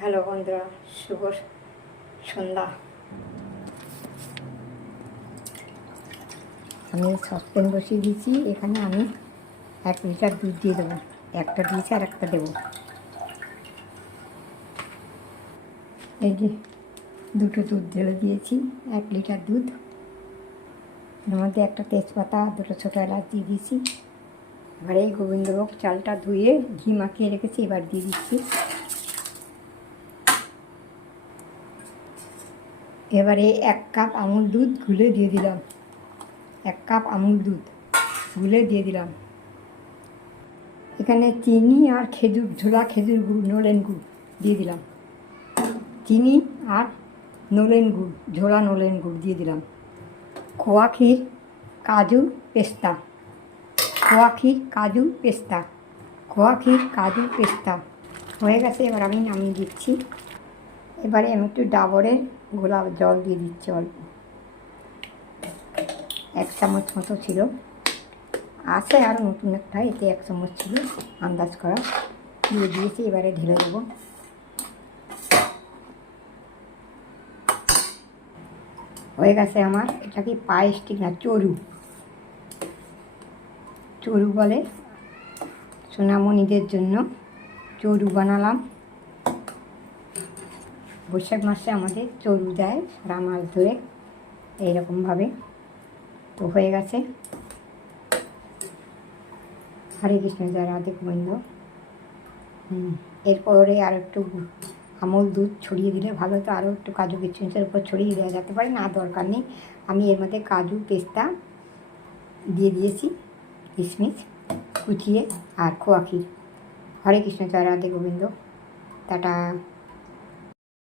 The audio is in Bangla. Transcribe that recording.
হ্যালো বন্ধুরা, শুভ সন্ধ্যা। আমি সসপ্যান বসিয়ে দিয়েছি। এখানে আমি 1 লিটার দুধ দিয়ে দেবো। একটা দিয়েছি আর একটা দেবো। এই যে দুটো দুধ ঢেলে দিয়েছি, 1 লিটার দুধ। এর মধ্যে একটা তেজপাতা, দুটো ছোটো এলাচ দিয়ে দিয়েছি। এবার এই গোবিন্দভোগ চালটা ধুয়ে ঘি মাখিয়ে রেখেছি, এবার দিয়ে দিচ্ছি। এবারে 1 কাপ আমুল দুধ গুলে দিয়ে দিলাম। 1 কাপ আমুল দুধ গুলে দিয়ে দিলাম। এখানে চিনি আর ঝোলা খেজুর গুড়, নলেন গুড় দিয়ে দিলাম। চিনি আর নলেন গুড়, ঝোলা নলেন গুড় দিয়ে দিলাম। খোয়া ক্ষীর, কাজু, পেস্তা। খোয়া ক্ষীর, কাজু, পেস্তা। খোয়া ক্ষীর, কাজু, পেস্তা হয়ে গেছে। এবার আমি নামিয়ে দিচ্ছি। এবারে আমি একটু ডাবরের গোলাপ জল দিয়ে দিচ্ছি অল্প। 1 চামচ মতো ছিল, আছে আরও নতুন একটা, এতে 1 চামচ ছিল আন্দাজ করা, দিয়ে দিয়েছি। এবারে ঢেলে দেবো। হয়ে গেছে আমার। এটা কি পায়েস ঠিক না, চড়ু চড়ু বলে। সোনামণিদের জন্য চড়ু বানালাম। বৈশাখ মাসে আমাদের চড়ু দেয় সারা মাস ধরে এইরকমভাবে। তো হয়ে গেছে। হরে কৃষ্ণ, জয় রাধে গোবিন্দ। এরপরে আর একটু আমুল দুধ ছড়িয়ে দিলে ভালো হতো। আরও একটু কাজু কিশমিশের উপর ছড়িয়ে দেওয়া যেতে পারে, না দরকার নেই। আমি এর মধ্যে কাজু পেস্তা দিয়ে দিয়েছি, কিশমিশ কুচিয়ে, আর খোয়া ক্ষীর। হরে কৃষ্ণ, জয় রাধে গোবিন্দ। টাটা।